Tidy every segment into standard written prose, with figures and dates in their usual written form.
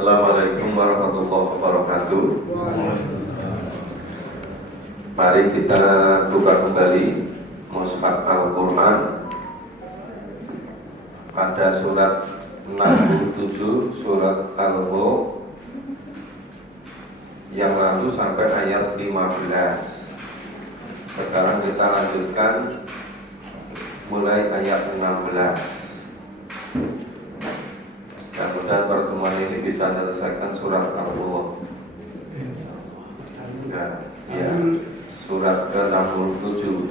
Assalamualaikum warahmatullahi wabarakatuh. Mari kita buka kembali Mushaf Al-Quran pada surat 67, surat Al-Hu yang lalu sampai ayat 15. Sekarang kita lanjutkan mulai ayat 16. Mudah-mudahan pertemuan ini bisa menyelesaikan surat Al-Hu. Ya, surat ke-67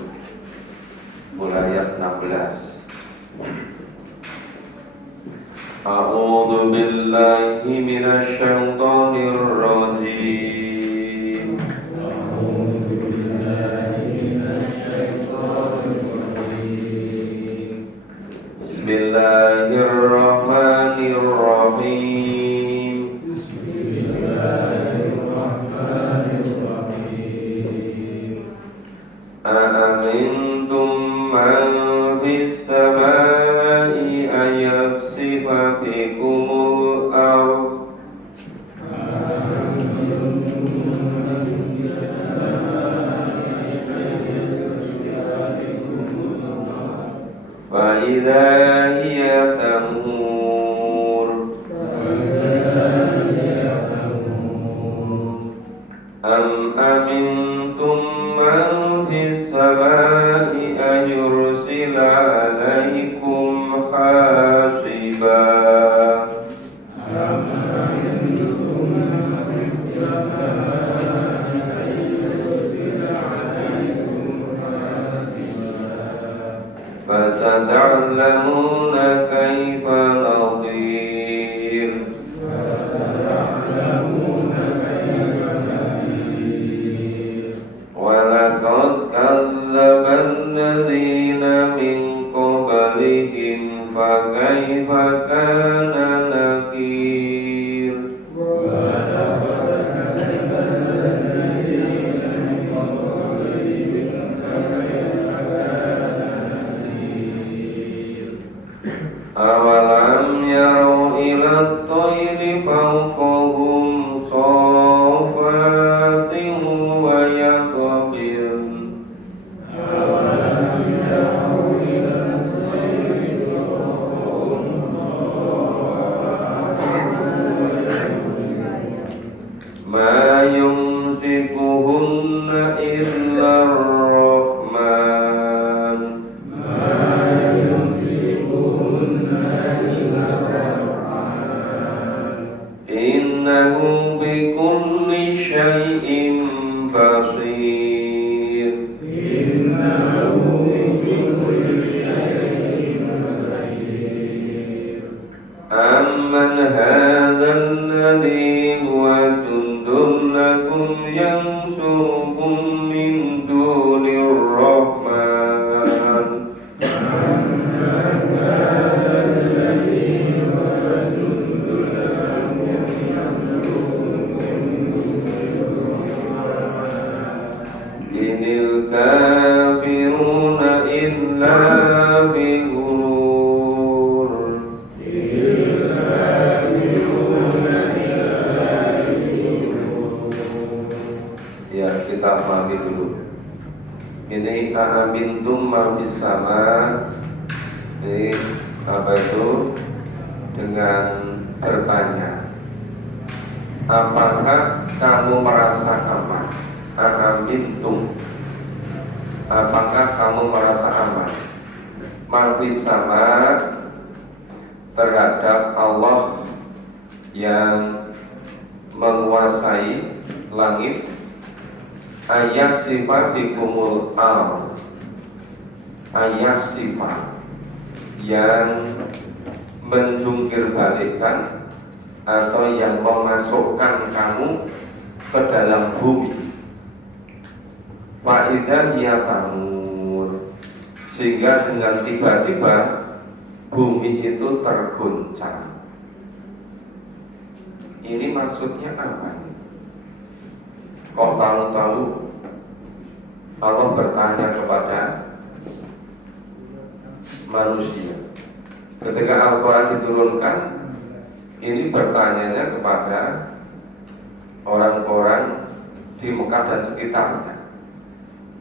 mulai ayat 16. A'udzu billahi minasy syaithanir rajim. Bismillahirrahmanirrahim. A'amintum man fis samai ayaksifa bikumul ardh fa idza hiya tamur am amintum man fis samai ayursila alaikum hasiba fasata'lamuna kaifa nadhir. Walaqad kadzdzaba alladziina min qablihim fakaifa kana nakir. Awalam yarau ila at-tayri fawqahum safatin wa yaqbin. Ma yumsikuhunna illa ar-Rahman. Innahu bikulli syai'in basir. Amman hadzal ladzi huwa jundun lakum yansurukum min dunir rahman. Inil kafiruna illa bi ghurur. Ya, kita pahami dulu. Ini a'amintum man fis sama. Ini apa itu? Dengan bertanya. Apakah kamu merasa aman? A'amintum, apakah kamu merasa aman? Man fis sama, terhadap Allah yang menguasai langit. Ayat sifat dikumul al, ayat sifat yang menjungkir balikkan atau yang memasukkan kamu ke dalam bumi. Fa'idah dia tamur, sehingga dengan tiba-tiba bumi itu terguncang. Ini maksudnya apa? Kok tahu-tahu Allah bertanya kepada manusia. Ketika Al-Quran diturunkan, ini bertanyanya kepada orang-orang di Mekah dan sekitarnya.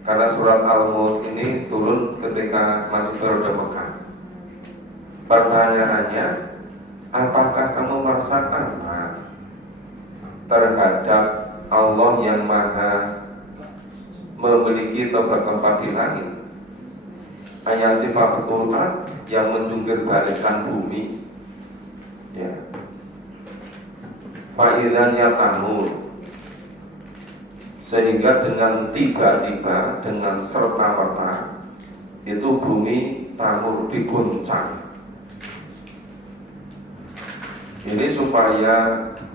Karena surat Al-Mulk ini turun ketika masih berada Mekah. Pertanyaannya, apakah kamu merasa aman terhadap Allah yang maha memiliki atau bertempat di langit? Hanya sifat Quran yang menjungkir balikkan bumi, ya. Fa'idannya tanur, sehingga dengan tiba-tiba, dengan serta-merta itu bumi tanur diguncang. Ini supaya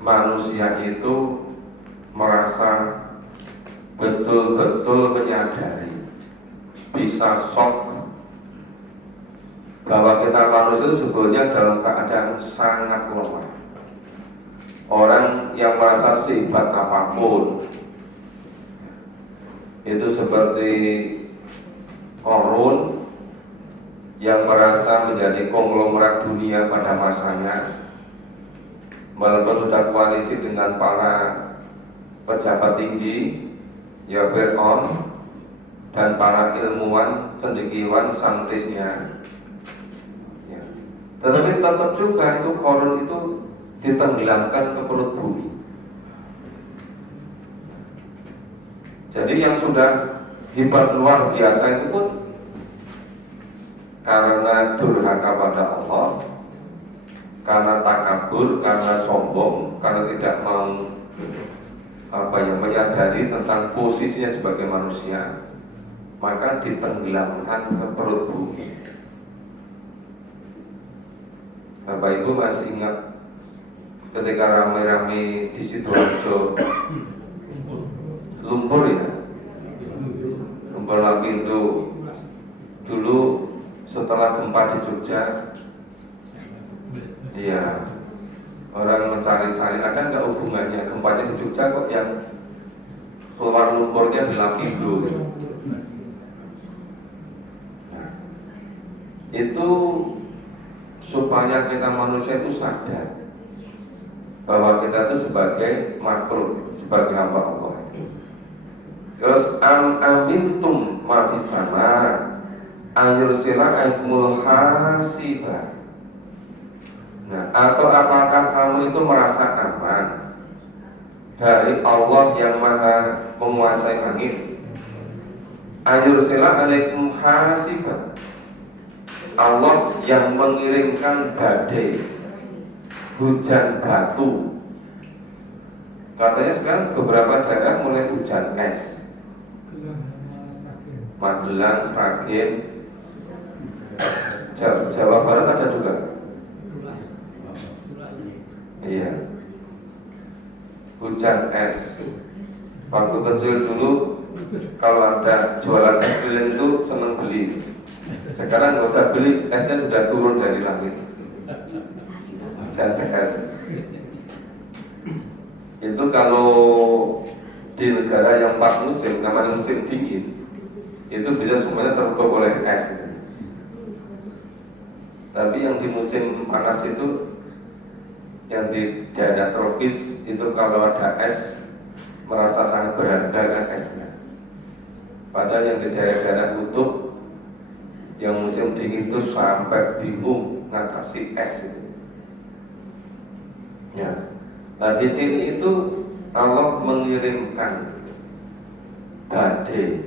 manusia itu merasa betul-betul menyadari, bisa shock bahwa kita manusia itu sebetulnya dalam keadaan sangat lemah. Orang yang merasa sehebat apapun itu seperti Qarun yang merasa menjadi konglomerat dunia pada masanya, walaupun sudah koalisi dengan para pejabat tinggi, ya Fir'aun dan para ilmuwan, cendekiawan, saintisnya. Tetapi tetap juga itu Qarun itu ditenggelamkan ke perut bumi. Jadi yang sudah hebat luar biasa itu pun karena durhaka pada Allah, karena takabur, karena sombong, karena tidak mau menyadari tentang posisinya sebagai manusia, maka ditenggelamkan ke perut bumi. Bapak Ibu masih ingat ketika ramai-ramai di Sidoarjo lumpur ya, lumpur Lapindo dulu setelah gempa di Jogja, iya, orang mencari-cari ada nggak hubungannya gempanya di Jogja kok yang keluar lumpurnya di Lapindo. Nah, itu supaya kita manusia itu sadar bahwa kita itu sebagai makhluk, sebagai hamba Allah. Terus amintum ma fis sama ayursila aikumul hasiba. Nah, atau apakah kamu itu merasa aman dari Allah yang maha menguasai langit? Ayursila alaikum hasiba, Allah yang mengirimkan badai, hujan batu. Katanya sekarang beberapa daerah mulai hujan es. Magelang, Sragen, Jawa Barat ada juga. Iya, hujan es. Waktu kecil dulu kalau ada jualan es keliling itu senang beli. Sekarang nggak usah beli, esnya sudah turun dari langit. Es itu kalau di negara yang 4 musim, namanya musim dingin, itu bisa semuanya tertutup oleh es. Tapi yang di musim panas itu, yang di daerah tropis itu kalau ada es merasa sangat berharga kan esnya. Padahal yang di daerah-daerah kutub yang musim dingin itu sampai bingung ngatasi es itu. Ya. Nah di sini itu Allah mengirimkan badai,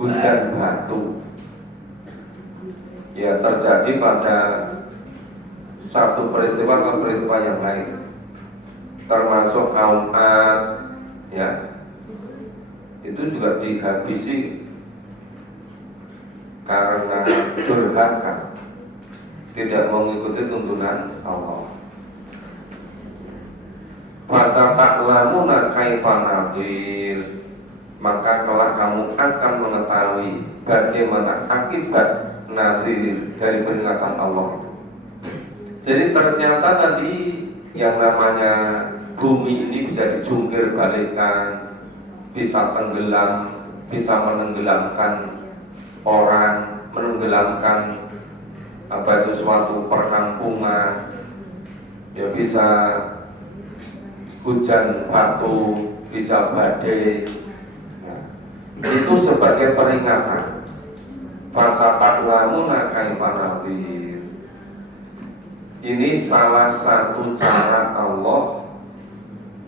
hujan batu. Ya terjadi pada satu peristiwa ke peristiwa yang lain, termasuk kaum Ad, ya itu juga dihabisi karena durhaka, tidak mengikuti tuntunan Allah. Fasa ta'lamuna kaifa nadir, maka kelak kamu akan mengetahui bagaimana akibat nadir dari peringatan Allah. Jadi ternyata tadi yang namanya bumi ini bisa dijungkir balikkan, bisa tenggelam, bisa menenggelamkan orang, menenggelamkan apa itu suatu perkampungan. ya bisa hujan batu, bisa badai. Nah, itu sebagai peringatan. Fasata'lamuna kaifa nadhir. Ini salah satu cara Allah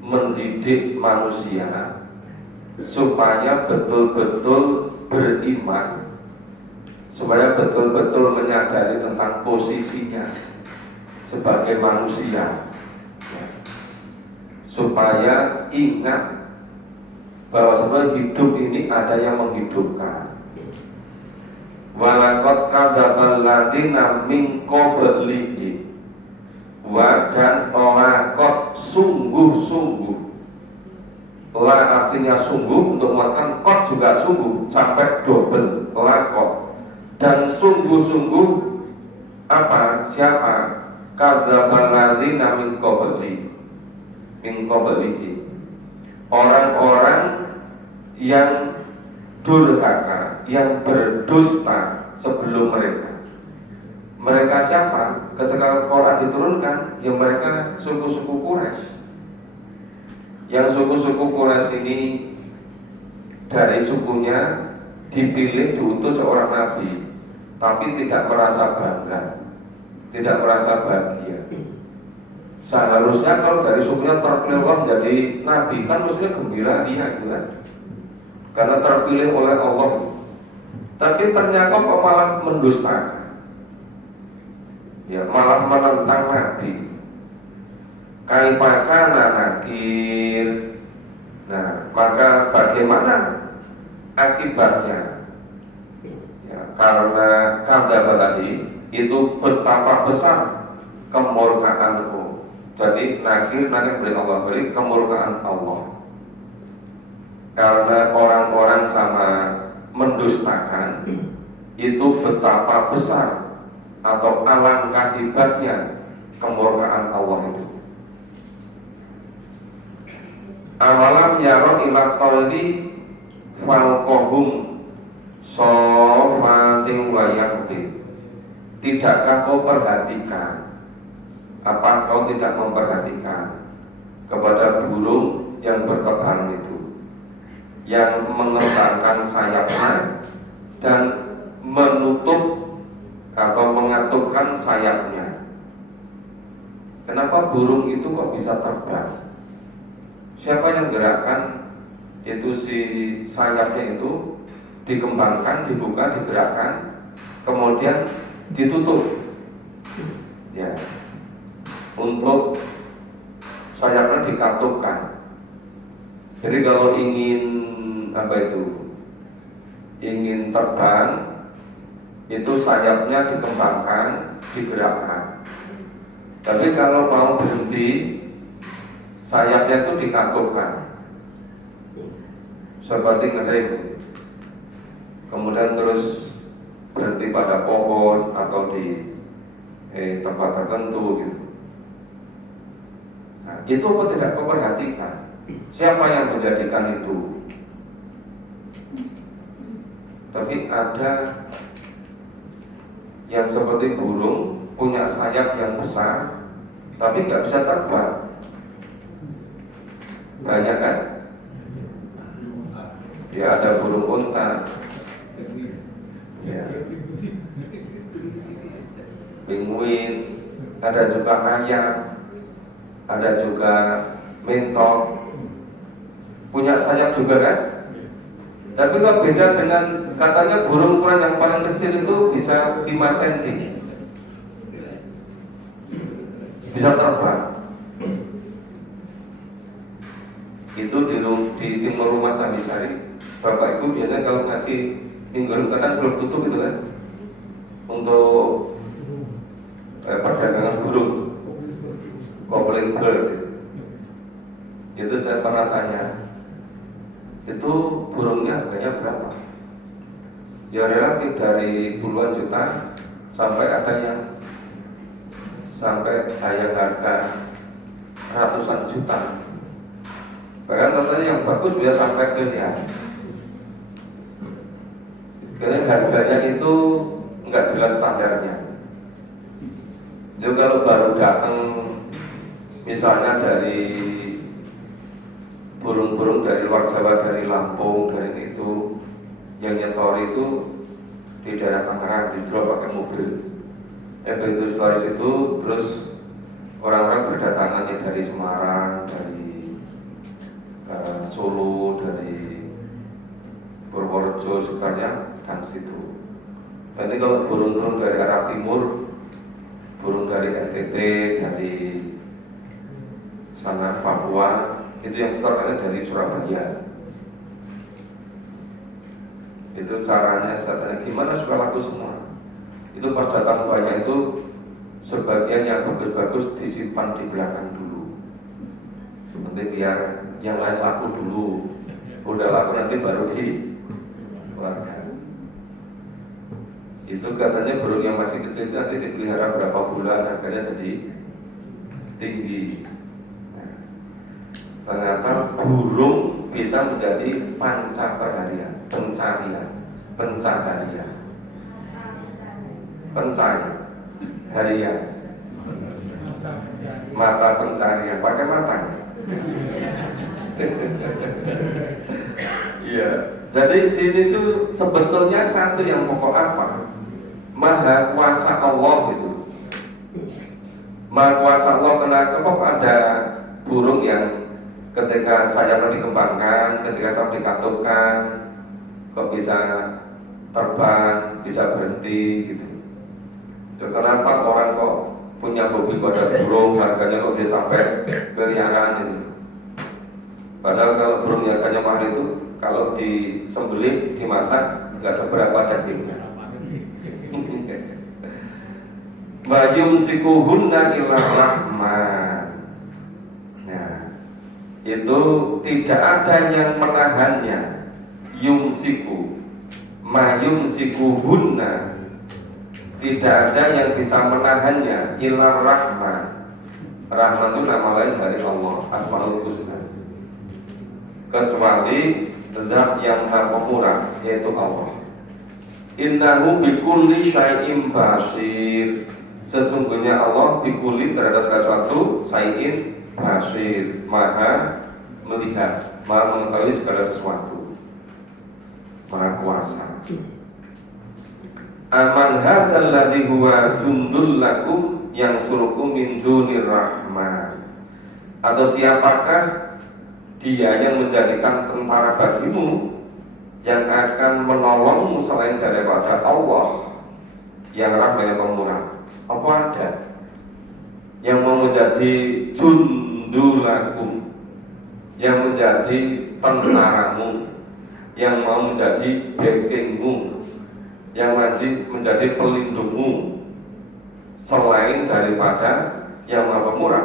mendidik manusia supaya betul-betul beriman, supaya betul-betul menyadari tentang posisinya sebagai manusia, supaya ingat bahwa sebenarnya hidup ini ada yang menghidupkan. Walaqad kadzdzabal ladzina min qablihi, dan laqad sungguh-sungguh. La artinya sungguh, untuk makan kot juga sungguh, sampai double laqad. Dan sungguh-sungguh apa? Siapa? Kadzdzabal ladzina min qablihi, orang-orang yang durhaka, yang berdusta sebelum mereka. Mereka siapa? Ketika Quran diturunkan, ya mereka suku-suku Quraisy. Yang suku-suku Quraisy ini dari sukunya dipilih diutus seorang nabi, tapi tidak merasa bangga, tidak merasa bahagia. Seharusnya kalau dari sukunya terpilih Allah menjadi nabi, kan mestinya gembira dia, gitu kan? Karena terpilih oleh Allah. Tapi ternyata kok malah mendustakan, ya malah menentang nabi. Kaifa kana nakir. Nah, maka bagaimana akibatnya? Ya, karena kadzdzaba tadi itu betapa besar kemurkaanku. Jadi nakir beri Allah, beri kemurkaan Allah. Karena orang-orang sama mendustakan, itu betapa besar atau alangkah hebatnya kemurkaan Allah itu. Awalam yaron ila qawli falqahum sofating wa yakti. Tidakkah kau perhatikan? Apa kau tidak memperhatikan kepada burung yang berterbang itu, yang mengembangkan sayapnya dan menutup atau mengatupkan sayapnya? Kenapa burung itu kok bisa terbang? Siapa yang gerakkan itu si sayapnya itu dikembangkan, dibuka, digerakkan, kemudian ditutup, ya, untuk sayapnya dikatupkan. Jadi kalau ingin ingin terbang, itu sayapnya dikembangkan, digerakkan. Tapi kalau mau berhenti, sayapnya itu dikatupkan seperti ngerem, kemudian terus berhenti pada pohon atau di tempat tertentu gitu. Nah, itu apa tidak kau perhatikan? Siapa yang menjadikan itu? Tapi ada yang seperti burung, punya sayap yang besar, tapi nggak bisa terbang. Banyak kan? Ya, ada burung unta, ya, penguin, ada juga ayam, ada juga mentok, punya sayap juga kan? Tapi kok beda dengan katanya burung ukuran yang paling kecil itu bisa 5 cm, bisa terbang. Itu di timur rumah Samisari, Bapak Ibu biasanya kalau ngaji minggu kadang belum tutup itu kan, untuk perdagangan burung, calling bird. Itu saya pernah tanya, itu burungnya harganya berapa? Ya relatif dari puluhan juta sampai ada yang sampai harga ratusan juta. Bahkan katanya yang bagus bisa sampai miliar. Karena harganya itu nggak jelas standarnya. Jadi kalau baru datang Misalnya dari burung-burung dari luar Jawa, dari Lampung, dari itu yang nyetor itu di daerah Tangerang dijual pakai mobil. Begitu stories itu terus orang-orang berdatangan dari Semarang, dari Solo, dari Purworejo sebenarnya dan situ. Nanti kalau burung-burung dari arah timur, burung dari NTT, dari sana Papua, itu yang setornya dari Surabaya. Itu caranya, saya tanya gimana supaya laku semua. Itu pas datang banyak itu sebagian yang bagus-bagus disimpan di belakang dulu. Seperti biar yang lain laku dulu, udah laku nanti baru dikeluarkan. Itu katanya burung yang masih kecil itu nanti dipelihara berapa bulan harganya jadi tinggi. Ternyata burung bisa menjadi pencaharian, mata pencarian, pakai mata. Iya. Jadi sini itu sebetulnya satu yang pokok apa? Maha kuasa Allah itu. Maha kuasa Allah kenapa ada burung yang ketika sayapnya dikembangkan, ketika sayap dikatupkan, kok bisa terbang, bisa berhenti gitu. Kenapa orang kok punya hobi pada burung, harganya kok bisa sampai miliaran itu? Padahal kalau burung harganya mahal itu, kalau disembelih, dimasak, nggak seberapa dagingnya. Bayum sikuhunna ilah rahman. Nah, itu tidak ada yang menahannya. Yumsiku, mayumsikuhunna, tidak ada yang bisa menahannya. Ilah rahman. Rahman itu nama lain dari Allah, Asmaul Husna. Kecuali zat yang maha pemurah, yaitu Allah. Innahu bikulli syai'in basir. Sesungguhnya Allah bikulli terhadap sesuatu syai'in basir, maha melihat, maha mengetahui segala sesuatu, maha kuasa. Aman hadzal ladzi huwa jundul lakum yang surukum min dunir rahman. Atau siapakah dia yang menjadikan tentara bagimu yang akan menolongmu selain daripada Allah yang rahman yang pemurah? Apa ada yang mau menjadi jundulakum, yang menjadi tentaramu, yang mau menjadi backingmu, yang menjadi pelindungmu selain daripada yang maha pemurah?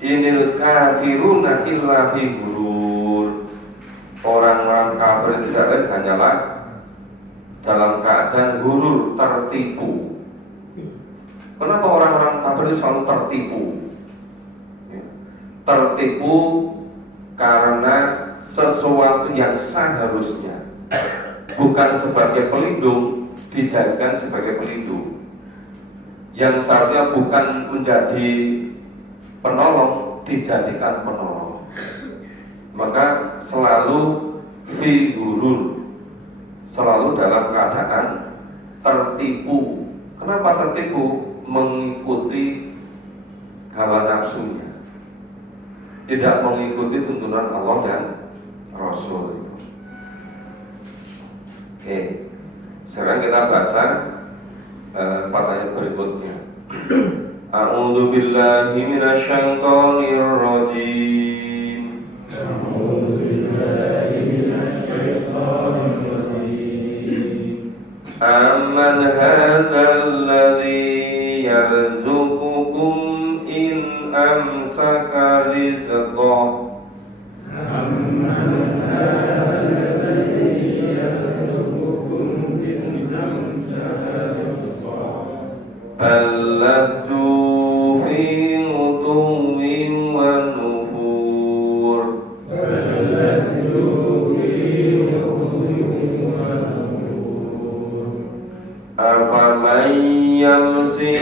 Inil kafiruna illa fi ghurur. Orang-orang kafir tidak lain hanyalah dalam keadaan ghurur, tertipu. Kenapa orang-orang kafir itu selalu tertipu? Tertipu karena sesuatu yang seharusnya bukan sebagai pelindung dijadikan sebagai pelindung, yang seharusnya bukan menjadi penolong dijadikan penolong. Maka selalu fi ghurur, selalu dalam keadaan tertipu. Kenapa tertipu? Mengikuti hawa nafsunya, tidak mengikuti tuntunan Allah dan Rasul. Oke, sekarang kita baca ayat berikutnya. A'udzu billahi minasyaitonir rajim. A'udzu billahi minasyaitonir rajim. Amman hadzal ladzi yarzuqukum in amsaka rizqah. Amman hadzal ladzi yarzuqukum in amsaka rizqah. Ballatu fi utuwin wa nufur. Ballatu fi utuwin wa nufur. Afaman yamsi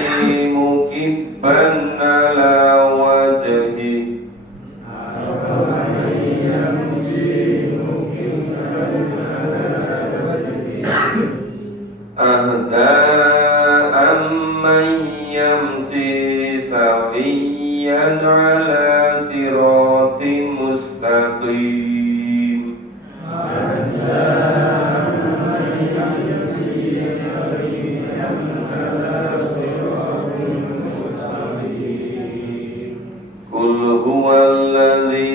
mukibban ala Ahda'an man yamsi sawiyan ala siratim mustaqim. Qul huwallazi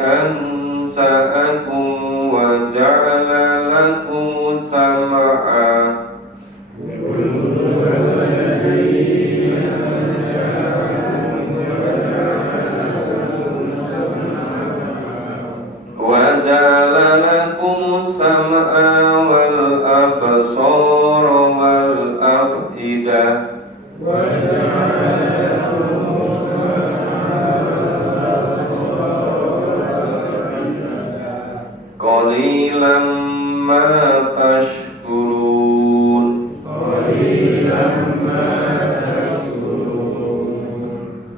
ansa'akum wa ja'ala lakum sam'a wa ja'ala lakum sam'a wal absara wal af'idah qalilan ma tashkurun.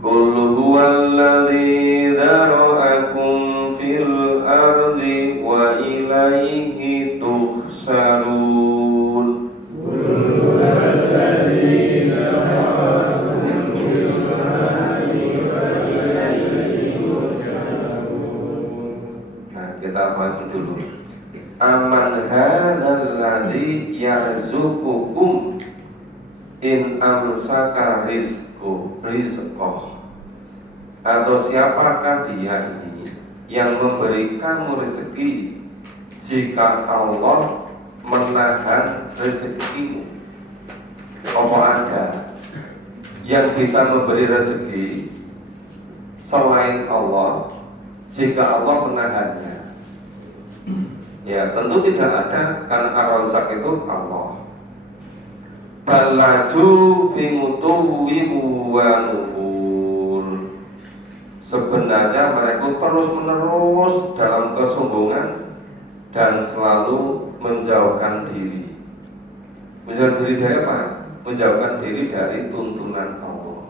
Qul huwallazi dzara'akum fil ardi wa ilaihi tuhsarun. Kita baca dulu. Aman hadzal ladzi yarzuqukum in amsaka rizqah. Atau siapakah dia ini yang memberikanmu rezeki jika Allah menahan rezekimu? Apa ada yang bisa memberi rezeki selain Allah jika Allah menahannya? Ya tentu tidak ada, karena Ar-Razzaq itu Allah. Balaju bimutuwi wa nufur. Sebenarnya mereka terus menerus dalam kesombongan dan selalu menjauhkan diri. Menjauhkan diri dari apa? Menjauhkan diri dari tuntunan Allah.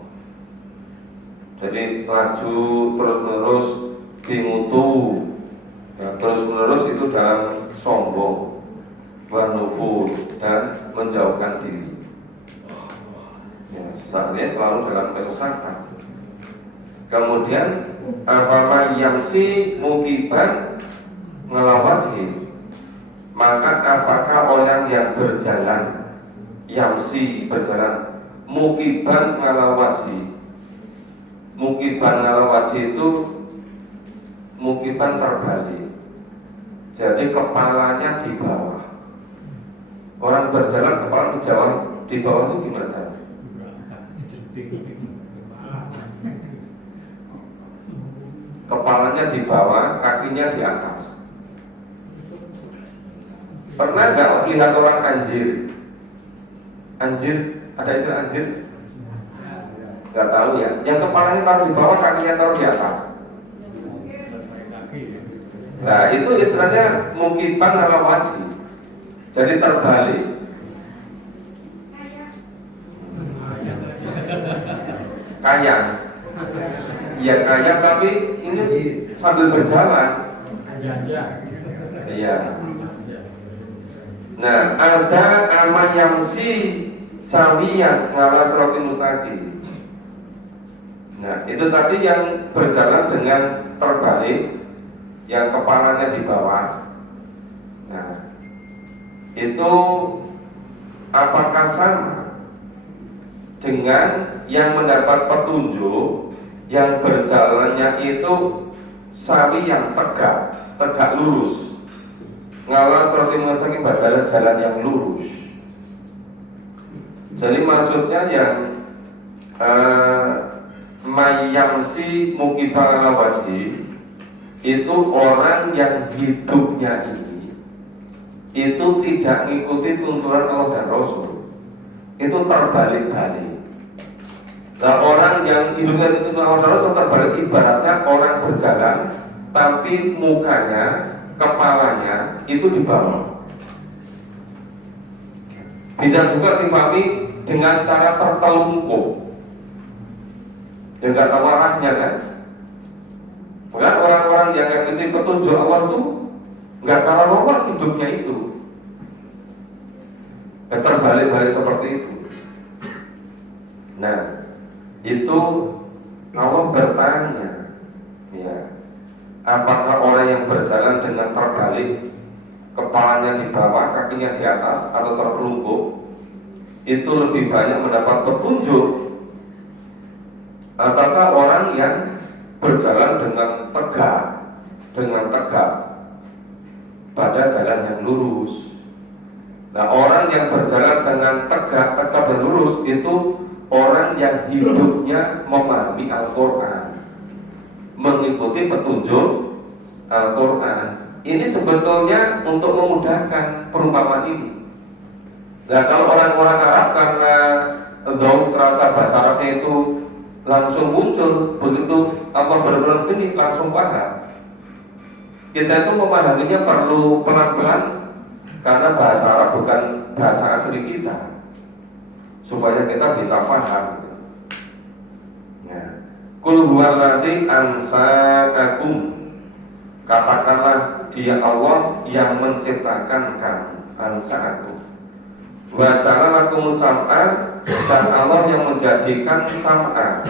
Jadi laju terus menerus bimutu, ya, terus menerus itu dalam sombong, wanufur, dan menjauhkan diri. Ya, saatnya selalu dalam kesesatan. Kemudian apabila yamsi mukiban ngelawati, maka apakah orang yang berjalan yamsi berjalan mukiban ngelawati? Mukiban ngelawati itu mukiban terbalik. Jadi kepalanya di bawah. Orang berjalan kepala di bawah itu gimana? Kepalanya di bawah, kakinya di atas. Pernah nggak lihat orang anjir? Anjir, ada istilah anjir? Nggak tahu ya. Yang kepalanya taruh di bawah, kakinya taruh di atas. Nah itu istilahnya mukiban ala wajib. Jadi terbalik. Kayang. Iya kayang tapi ini sambil berjalan. Iya. Nah ada aman yang si sawiyan ngalah siratal mustaqim. Nah itu tadi yang berjalan dengan terbalik, yang kepalanya di bawah. Nah itu apakah sama dengan yang mendapat petunjuk yang berjalannya itu sawi yang tegak lurus, ngalah siratal mustaqim, jalan yang lurus. Jadi maksudnya yang mayamsi mukiban ala wajhi itu orang yang hidupnya ini itu tidak mengikuti tuntunan Allah dan Rasul, itu terbalik-balik. Nah orang yang hidupnya itu tuntunan Allah dan Rasul terbalik, ibaratnya orang berjalan tapi mukanya, kepalanya itu di bawah. Bisa juga dipahami dengan cara tertelungkup, yang nggak tahu arahnya kan. Bukan orang-orang yang mengikuti petunjuk Allah itu nggak kalah normal hidupnya itu. Terbalik-balik seperti itu. Nah, itu Allah bertanya, ya, apakah orang yang berjalan dengan terbalik, kepalanya di bawah, kakinya di atas, atau terkelungkup, itu lebih banyak mendapat petunjuk, ataukah orang yang berjalan dengan tegak pada jalan yang lurus? Nah, orang yang berjalan dengan tegak dan lurus itu orang yang hidupnya memahami Al-Quran, mengikuti petunjuk Al-Quran. Ini sebetulnya untuk memudahkan perumpamaan ini. Nah, kalau orang-orang Arab karena terasa bahasa Arabnya itu langsung muncul, begitu Allah benar-benar ini langsung paham. Kita itu memahaminya perlu pelan-pelan karena bahasa Arab bukan bahasa asli kita, supaya kita bisa paham. Ya. Qul huwallazi ansa'akum, katakanlah Dia Allah yang menciptakan kamu, ansa'akum. Wa ja'alakum sam'a, dan Allah yang menjadikan sam'a,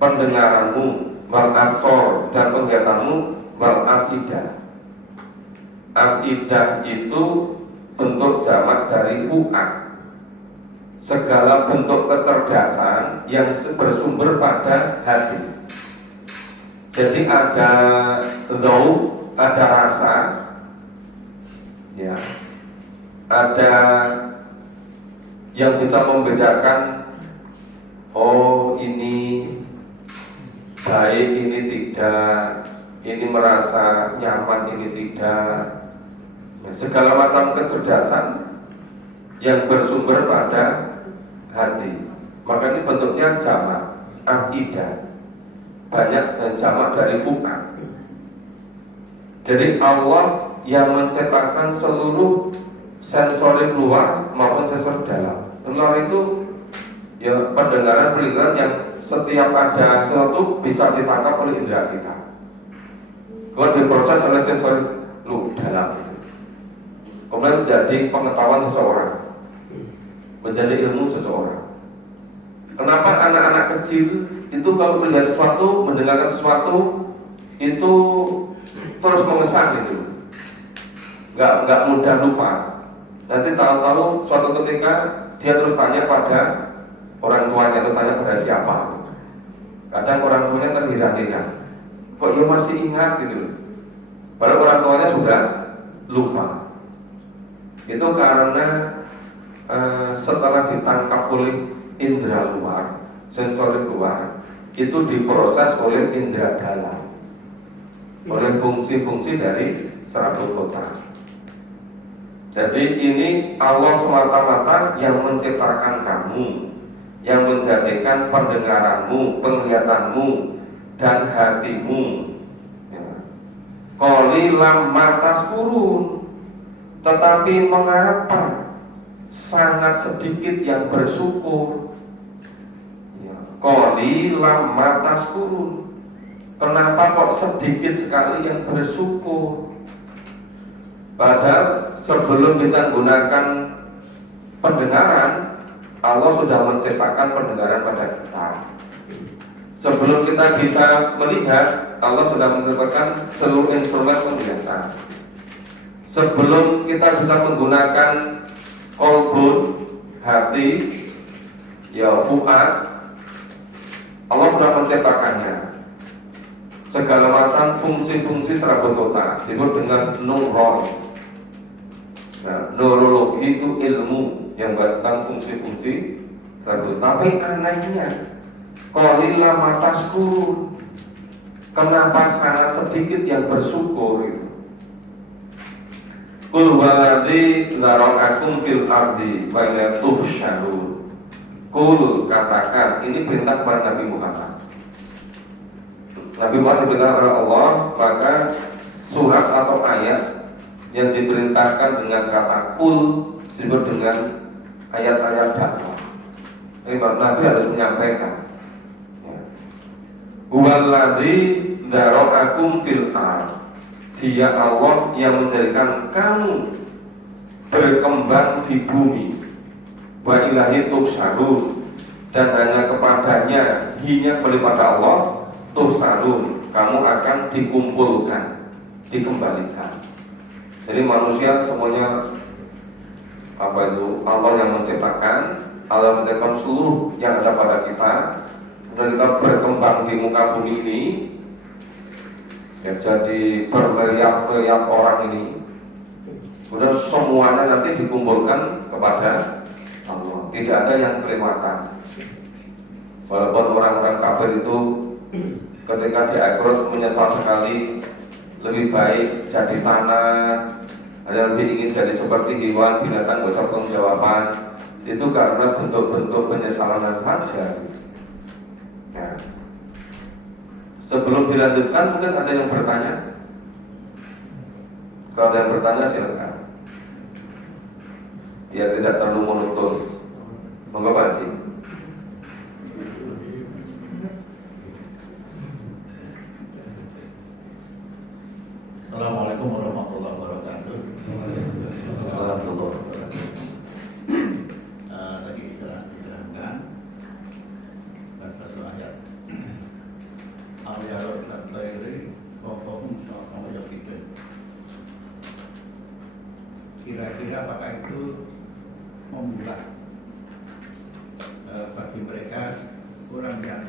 pendengaranmu, wal absor, dan penglihatanmu, wal afidah. Afidah itu bentuk jamak dari fu'ad, segala bentuk kecerdasan yang bersumber pada hati. Jadi ada dzauq, ada rasa, ya, ada yang bisa membedakan, oh ini baik, ini tidak, ini merasa nyaman, ini tidak. Segala macam kecerdasan yang bersumber pada hati. Maka ini bentuknya jamak, afidah. Banyak jamak dari fu'ad. Jadi Allah yang menciptakan seluruh sensori luar maupun sensor dalam. Luar itu ya pendengaran, penglihatan yang setiap ada sesuatu bisa ditangkap oleh indera kita. Kemudian diproses oleh sensor dalam. Kemudian menjadi pengetahuan seseorang, menjadi ilmu seseorang. Kenapa anak-anak kecil itu kalau melihat sesuatu, mendengarkan sesuatu itu terus mengesan gitu, nggak mudah lupa. Nanti tahu-tahu suatu ketika dia terus tanya pada orang tuanya, atau tanya pada siapa. Kadang orang tuanya terhirang-hirang, kok dia masih ingat gitu, padahal orang tuanya sudah lupa. Itu karena setelah ditangkap oleh indera luar, sensori luar, itu diproses oleh indera dalam, oleh fungsi-fungsi dari serabut otak. Jadi ini Allah semata-mata yang menciptakan kamu, yang menjadikan pendengaranmu, penglihatanmu, dan hatimu. Qalilan ma tashkurun, tetapi mengapa sangat sedikit yang bersyukur? Qalilan ma tashkurun, kenapa kok sedikit sekali yang bersyukur? Padahal sebelum bisa menggunakan pendengaran, Allah sudah menciptakan pendengaran pada kita. Sebelum kita bisa melihat, Allah sudah menciptakan seluruh instrumen penglihatan. Sebelum kita bisa menggunakan qalbun, hati, ya fu'ad, Allah sudah menciptakannya. Segala macam fungsi-fungsi serabut otak disebut dengan neuron. Nah, neurologi itu ilmu yang bahas tentang fungsi-fungsi serabut. Tapi anehnya, qalilan ma tashkurun, kenapa sangat sedikit yang bersyukur itu? Qul waladzi dzara'akum fil ardi wa ila tuhsyarun. Qul, katakan, ini perintah kepada Nabi Muhammad. Nabi Muhammad diperintah oleh Allah, maka surat atau ayat yang diperintahkan dengan kata qul disebut dengan ayat-ayat dakwah. Jadi Nabi harus menyampaikan. Huwaladzi dzara'akum fil ardh. Dia Allah yang menjadikan kamu berkembang di bumi. Wa ilahi tuhsyarun, dan hanya kepadanya, hanya kepada Allah tuhsyarun, kamu akan dikumpulkan, dikembalikan. Jadi manusia semuanya Allah yang menciptakan, Allah menciptakan seluruh yang ada pada kita, dan kita berkembang di muka bumi ini, ya, jadi bermeriak-meriak orang ini. Kemudian semuanya nanti dikumpulkan kepada Allah. Tidak ada yang kelewatan. Walaupun orang-orang kafir itu ketika di akhirat menyesal sekali, lebih baik jadi tanah, ada lebih ingin jadi seperti hewan, binatang, gak usah jawaban. Itu karena bentuk-bentuk penyesalan saja. Ya. Sebelum dilanjutkan, mungkin ada yang bertanya. Kalau ada yang bertanya, silakan. Ya, tidak terlalu monoton. Monggo Pak Haji. Assalamualaikum warahmatullahi wabarakatuh. Assalamualaikum. Tadi diterangkan satu ayat. Al-Yarab Natairi Wafahum Sama Yakikin. Kira-kira apakah itu membuat bagi mereka orang yang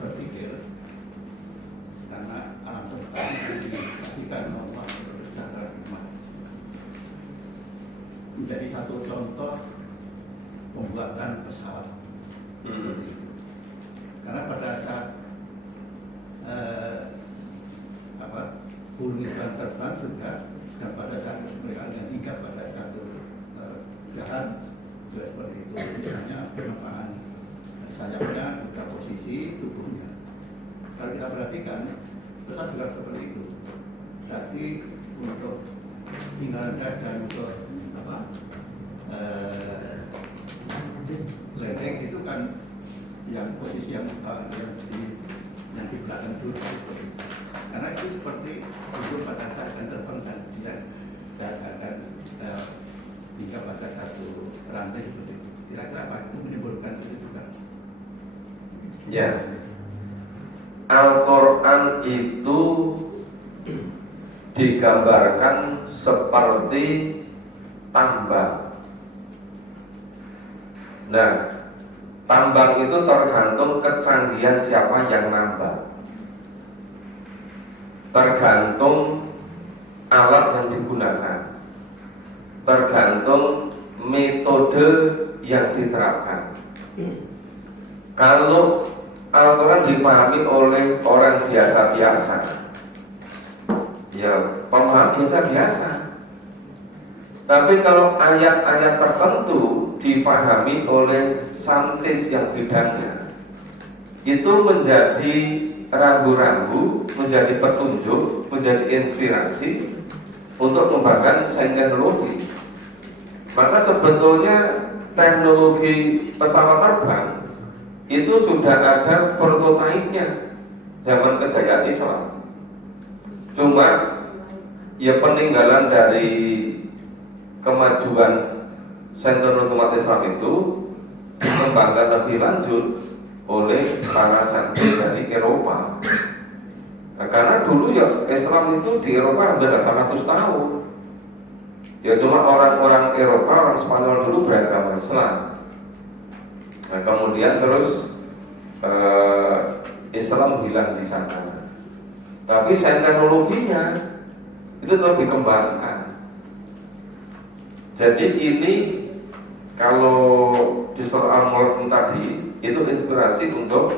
berpikir, karena alam semesta dikasihkan Allah secara hikmah menjadi satu contoh pembuatan pesawat. Karena pada saat burung itu terbang sudah, dan pada saat mereka hingga pada satu jalan juga seperti itu, misalnya penampakan sayapnya sudah posisi tubuhnya. Kalau kita perhatikan, pesawat juga seperti itu. Berarti untuk tinggal rendah dan untuk landing itu kan yang posisi yang di belakang dulu. Karena itu seperti itu pada saat yang terbang dan tidak akan hingga pada satu rantai seperti itu. Kira-kira apa itu menimbulkan itu juga? Ya, Al-Quran itu digambarkan seperti tambang. Nah, tambang itu tergantung kecanggihan siapa yang nambang, tergantung alat yang digunakan, tergantung metode yang diterapkan. Kalau Al-Quran dipahami oleh orang biasa-biasa, ya paham biasa-biasa. Tapi kalau ayat-ayat tertentu dipahami oleh saintis yang bidangnya, itu menjadi rambu-rambu, menjadi petunjuk, menjadi inspirasi untuk mengembangkan sains teknologi. Maka sebetulnya teknologi pesawat terbang itu sudah ada prototipenya zaman kejayaan Islam. Cuma ya peninggalan dari kemajuan sains teknologi umat Islam itu dikembangkan lebih lanjut oleh para saintis dari Eropa. Nah, karena dulu ya Islam itu di Eropa hampir 800 tahun. Ya cuma orang-orang Eropa, orang Spanyol dulu beragama Islam. Nah, kemudian terus Islam hilang di sana. Tapi sains teknologinya itu terus dikembangkan. Jadi ini kalau di surah Al-Mulk tadi itu inspirasi untuk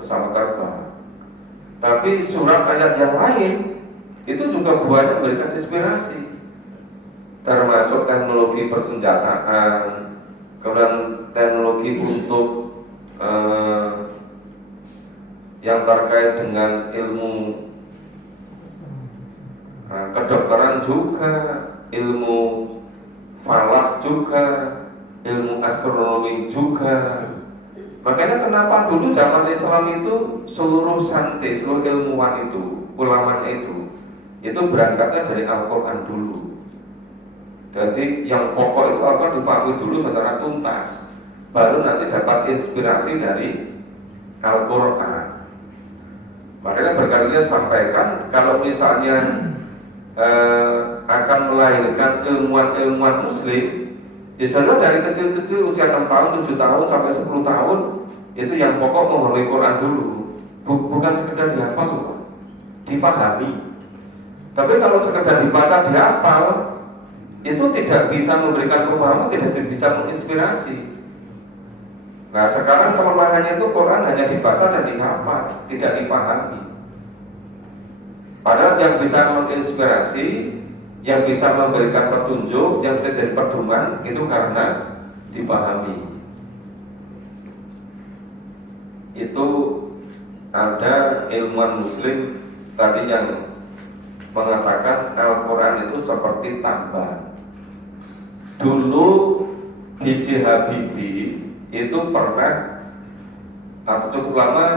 pesawat terbang. Tapi surat ayat yang lain itu juga banyak memberikan inspirasi, termasuk teknologi persenjataan, kemudian teknologi untuk yang terkait dengan ilmu kedokteran juga, ilmu falak juga, ilmu astronomi juga. Makanya kenapa dulu zaman Islam itu seluruh saintis, seluruh ilmuwan itu, ulama itu itu berangkatnya dari Al-Quran dulu. Jadi yang pokok itu Al-Quran dipahami dulu secara tuntas, baru nanti dapat inspirasi dari Al-Quran. Makanya berkali-kali sampaikan, kalau misalnya akan melahirkan ilmuwan-ilmuwan muslim, misalnya dari kecil-kecil usia 6 tahun, 7 tahun sampai 10 tahun, itu yang pokok memahami Quran dulu. Bukan sekedar dihafal loh, dipahami. Tapi kalau sekedar dibaca dihafal, itu tidak bisa memberikan pemahaman, tidak bisa menginspirasi. Nah sekarang kelemahannya itu Quran hanya dibaca dan dihafal, tidak dipahami. Padahal yang bisa menginspirasi, yang bisa memberikan petunjuk, yang bisa jadi pedoman, itu karena dipahami. Itu ada ilmuwan muslim tadi yang mengatakan Al-Quran itu seperti tambang. Dulu B.J. Habibie itu pernah atau cukup lama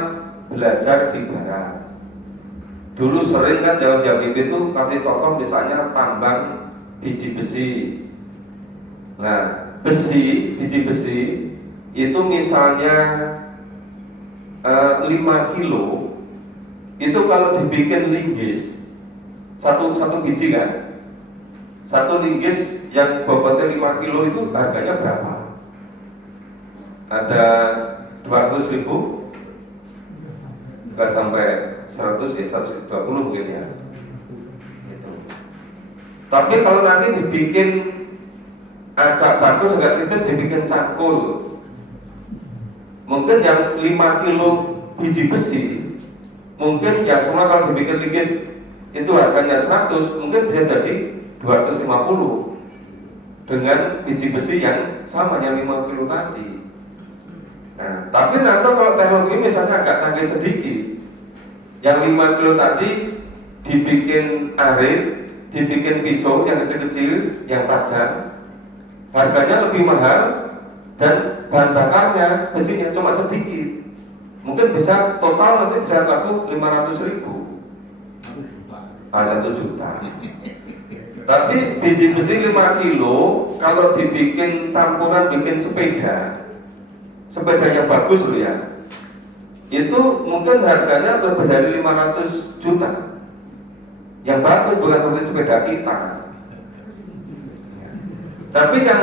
belajar di barat. Dulu sering kan jauh-jauh itu kasih contoh misalnya tambang biji besi. Nah, biji besi itu misalnya 5 kilo, itu kalau dibikin linggis satu biji kan, satu linggis yang bobotnya 5 kilo itu harganya berapa? Ada 200.000, nggak sampai 100 ya, 120 mungkin ya gitu. Tapi kalau nanti dibikin agak bagus, agak tipis, dibikin cangkul, mungkin yang 5 kilo biji besi, mungkin yang semua kalau dibikin linggis itu harganya 100, mungkin bisa jadi 250 dengan biji besi yang sama, yang 5 kilo tadi. Nah, tapi nanti kalau teknologi misalnya agak canggih sedikit, yang 5 kilo tadi dibikin arit, dibikin pisau yang kecil-kecil, yang tajam, harganya lebih mahal, dan bahan bakarnya, besinya cuma sedikit. Mungkin bisa total nanti bisa laku 500.000, 1 juta. Tapi biji besi 5 kilo kalau dibikin campuran, bikin sepeda yang bagus loh ya, itu mungkin harganya lebih dari 500 juta. Yang bagus, bukan seperti sepeda kita. Tapi yang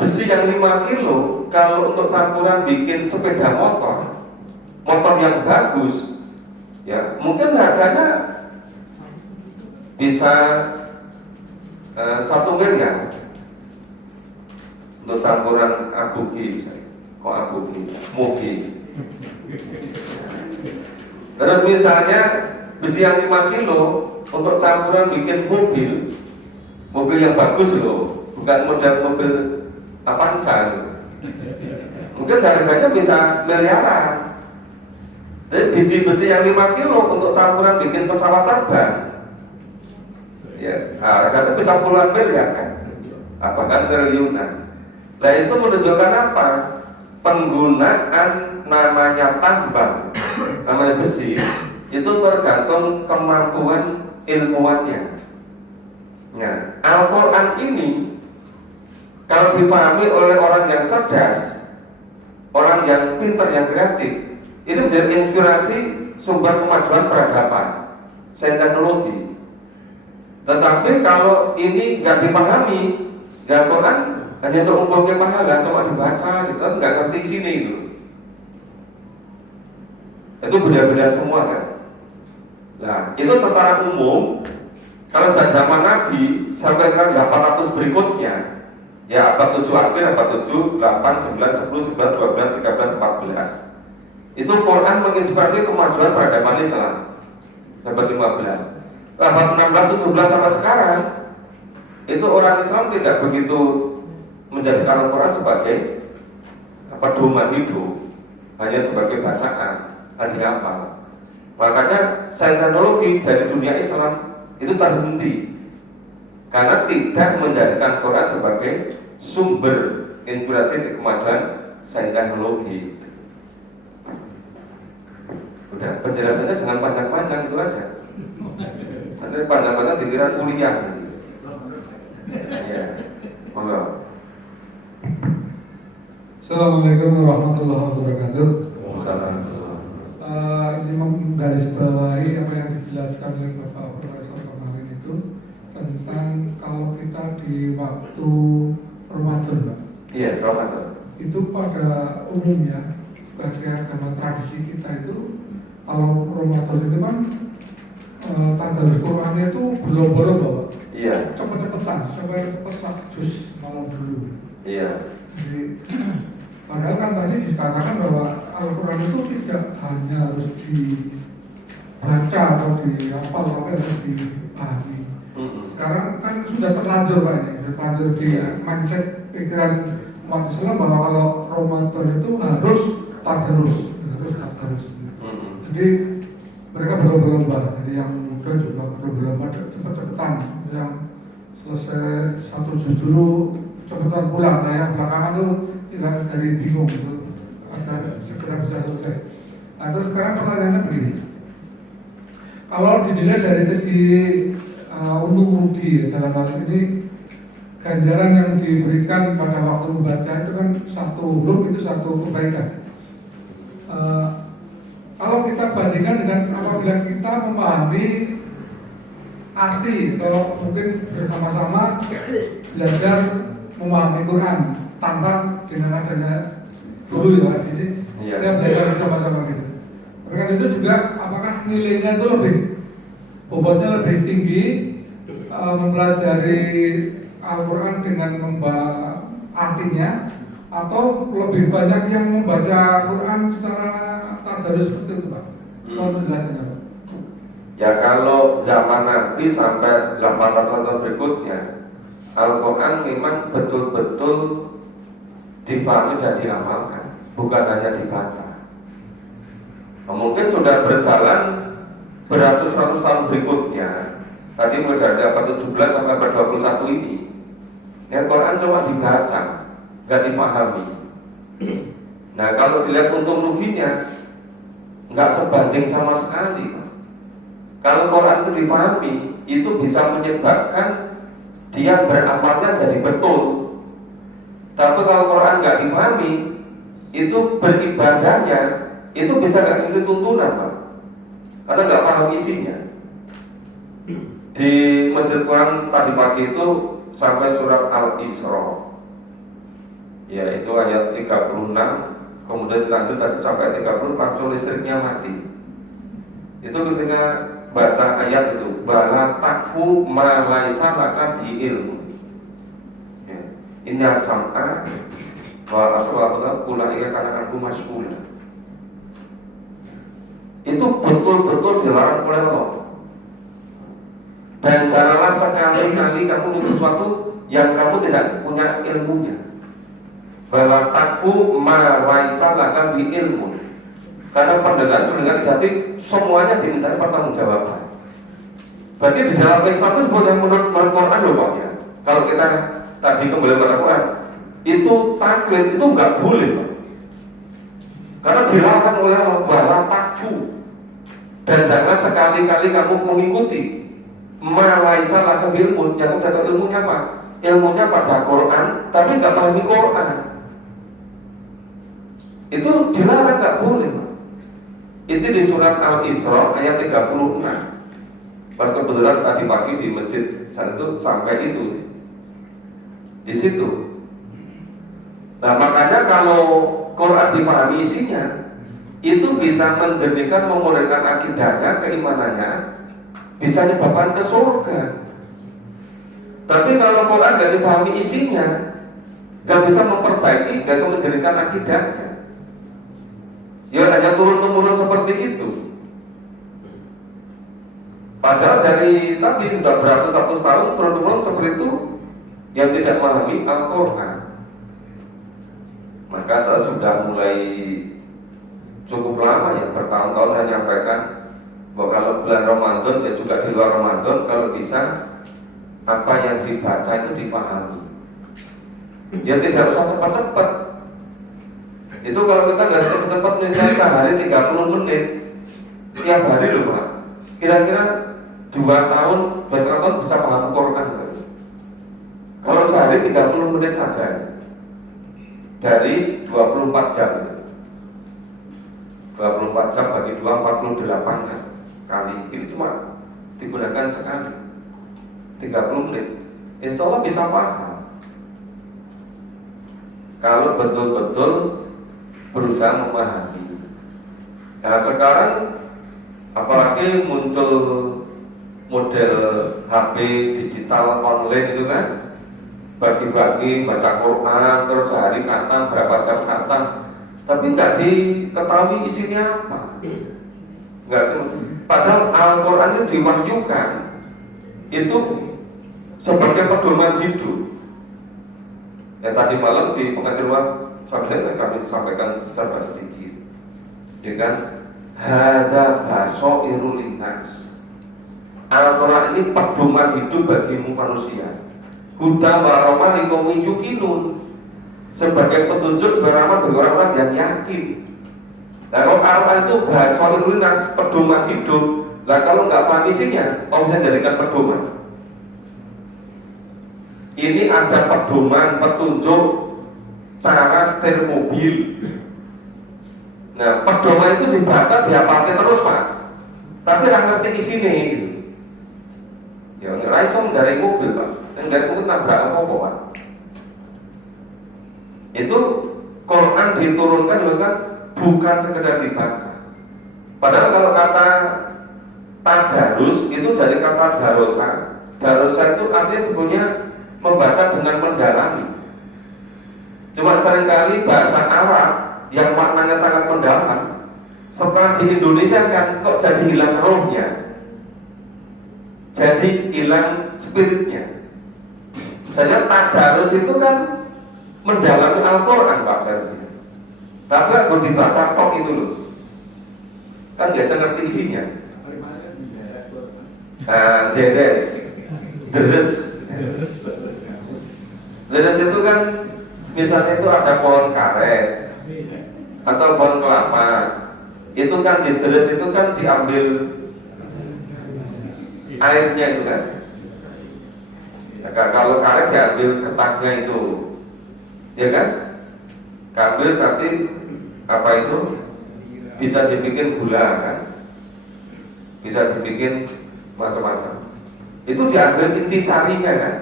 besi yang 5 kilo, kalau untuk campuran bikin sepeda motor yang bagus, ya mungkin harganya bisa 1 miliar untuk campuran abugi, mugi. Terus misalnya besi yang 5 kilo untuk campuran bikin mobil yang bagus loh, bukan model mobil Avanza, mungkin harganya bisa miliaran. Jadi biji besi yang 5 kilo untuk campuran bikin pesawat terbang, ya harganya bisa puluhan miliar kan, apakah triliunan. Nah itu menunjukkan apa? Penggunaan namanya tambang, namanya besi, itu tergantung kemampuan ilmuwannya. Nah, Al-Quran ini kalau dipahami oleh orang yang cerdas, orang yang pintar, yang kreatif, itu menjadi inspirasi, sumber kemajuan peradaban, sains teknologi. Tetapi kalau ini nggak dipahami, Al-Quran hanya untuk mengumpulkan pahala, cuma dibaca, gitu kan, nggak ngerti sini itu. Itu beda-beda semua kan. Nah, itu secara umum. Kalau zaman Nabi sampai ke 800 berikutnya, ya abad 7 akhir, abad 7, 8, 9, 10, 11, 12, 13, 14, itu Quran menginspirasi kemajuan peradaban Islam. Abad 15, abad 16, 17 sampai sekarang, itu orang Islam tidak begitu menjadikan Al-Quran sebagai pedoman hidup, hanya sebagai bacaan, hanya apa. Makanya sains teknologi dari dunia Islam itu terhenti karena tidak menjadikan Quran sebagai sumber inspirasi di kemajuan sains teknologi. Udah, penjelasannya jangan panjang-panjang, itu aja. Ini panjang-panjang dikira kuliah. Ya, monggo. Assalamualaikum warahmatullahi wabarakatuh. Assalamualaikum. Ini menggarisbawahi apa yang dijelaskan oleh Bapak Profesor kemarin itu tentang kalau kita di waktu Ramadan, Pak. Iya, Ramadan. Itu pada umumnya sebagai agama tradisi kita itu kalau Ramadan itu kan tadarus Qurannya itu bolong-bolong, Bapak. Iya. Cepet-cepetan, supaya cepet jus malam dulu. Iya. Jadi, padahal kan tadi dikatakan bahwa Al-Quran itu tidak hanya harus dibaca atau dihafal, tapi harus dipahami. Sekarang kan sudah terlanjur Pak ini, sudah terlanjur di mindset pikiran umat Islam bahwa kalau Ramadan itu harus tadarus. Jadi mereka berlomba-lomba, jadi yang muda juga berlomba-lomba cepet-cepetan, yang selesai satu juz dulu cepetan pulang, nah yang belakangan tuh tidak dari bingung gitu, agar segera bisa selesai. Nah terus sekarang pertanyaannya begini, kalau dinilai dari segi untung rugi dalam hal ini ganjaran yang diberikan pada waktu membaca itu kan satu huruf itu satu kebaikan. Kalau kita bandingkan dengan apabila kita memahami arti atau mungkin bersama-sama belajar memahami Quran tanpa dengan adanya guru ya, jadi kita belajar bersama-sama gitu. Mereka itu juga apakah nilainya itu lebih bobotnya lebih tinggi mempelajari Al-Quran dengan artinya atau lebih banyak yang membaca Quran secara tadarus seperti itu Pak? Mohon penjelasannya Pak. Ya kalau zaman Nabi sampai zaman Rasul berikutnya, Al-Quran memang betul-betul dipahami dan diamalkan, bukan hanya dibaca. Nah, mungkin sudah berjalan beratus-ratus tahun berikutnya. Tadi mulai dari abad 17 sampai abad 21 ini, Al-Quran cuma dibaca, nggak dipahami. Nah kalau dilihat untung ruginya, nggak sebanding sama sekali. Kalau Quran itu dipahami, itu bisa menyebabkan dia beramalnya jadi betul. Tapi kalau Quran nggak dipahami, itu beribadahnya itu bisa nggak ngikuti tuntunan, Pak. Karena nggak paham isinya. Di Masjid Quran tadi pagi itu sampai surat Al-Isra, ya itu ayat 36, kemudian dilanjut tadi sampai 30, langsung listriknya mati. Itu ketika baca ayat itu, bala takfu ma laisa laka bi ilmu. Ya. Inna sam'a wa aswabuna ulaika kana anhu mas'ula. Itu betul-betul dilarang oleh Allah. Dan janganlah sekali-kali kamu menuntut sesuatu yang kamu tidak punya ilmunya. Bala takfu ma laisa laka bi ilmu. Karena pendengar di hati semuanya diminta pertanggungjawaban. Berarti di dalam Islam itu sebenarnya menurut Quran loh Pak ya. Kalau kita tadi kembali pada Quran, itu taklid itu nggak boleh Pak. Karena dilarang oleh Allah bahwa takfu. Dan jangan sekali-kali kamu mengikuti malaisa laka ilmu. Yang tidak ilmunya apa? Ilmunya pada Quran, tapi nggak pahami Quran. Itu dilarang, nggak boleh Pak. Itu di surat Al-Isra ayat 36. Pas kebetulan tadi pagi di masjid sana itu sampai itu di situ. Nah makanya kalau Quran dipahami isinya, itu bisa menjadikan memulihkan akidahnya, keimanannya, bisa menyebabkan ke surga. Tapi kalau Quran tidak dipahami isinya, nggak bisa memperbaiki, nggak bisa menjadikan akidahnya. Ya hanya turun-temurun seperti itu. Padahal dari tadi sudah beratus-ratus tahun turun-temurun seperti itu yang tidak memahami Al-Quran. Maka saya sudah mulai cukup lama ya, bertahun-tahun saya menyampaikan bahwa kalau bulan Ramadan ya juga di luar Ramadan, kalau bisa apa yang dibaca itu dipahami. Ya tidak usah cepat-cepat. Itu kalau kita nggak cepat-cepat membaca sehari 30 menit tiap hari loh Pak, kira-kira 2 tahun, 2 tahun bisa paham Quran. Kalau sehari 30 menit saja dari 24 jam, 24 jam bagi 2, 48 kali. Ini cuma digunakan sekali 30 menit. Insya Allah bisa paham kalau betul-betul berusaha memahami. Nah sekarang apalagi muncul model HP digital online itu kan, bagi-bagi baca Quran terus sehari khatam, berapa jam khatam, tapi nggak diketahui isinya apa. Nggak, padahal Al-Quran itu diwahyukan itu sebagai pedoman hidup. Ya tadi malam di pengajian saya kami sampaikan secara sedikit, ya kan? Hada basoirul linnas. Al-Quran ini pedoman hidup bagimu manusia. Huda warahmah liqaumin yuqinun, sebagai petunjuk berama bagi orang-orang yang yakin. Nah kalau Al-Quran itu basoirul linnas, pedoman hidup. Nah kalau nggak paham isinya, kamu bisa jadikan pedoman. Ini ada pedoman petunjuk cara setir mobil. Nah, pedoman itu dibaca dihafalkan terus Pak, tapi nggak ngerti isinya gitu. Ya nggak langsung dari mobil Pak, yang dari mobil nabrak apa Pak? Itu Quran diturunkan juga kan bukan sekedar dibaca. Padahal kalau kata tadarus itu dari kata darosa. Darosa itu artinya sebenarnya membaca dengan mendalami. Cuma seringkali bahasa Arab yang maknanya sangat mendalam, setelah di Indonesia kan kok jadi hilang rohnya, jadi hilang spiritnya. Misalnya tadarus itu kan mendalami Al-Quran Pak Sergi, tapi kalau dibaca kok itu loh, kan biasa ngerti isinya. Deres itu kan misalnya itu ada pohon karet atau pohon kelapa, itu kan di deres itu kan diambil airnya itu kan. Nah, kalau karet diambil ketaknya itu, ya kan? Kambil tapi apa itu bisa dibikin gula kan, bisa dibikin macam-macam. Itu diambil intisarinya kan.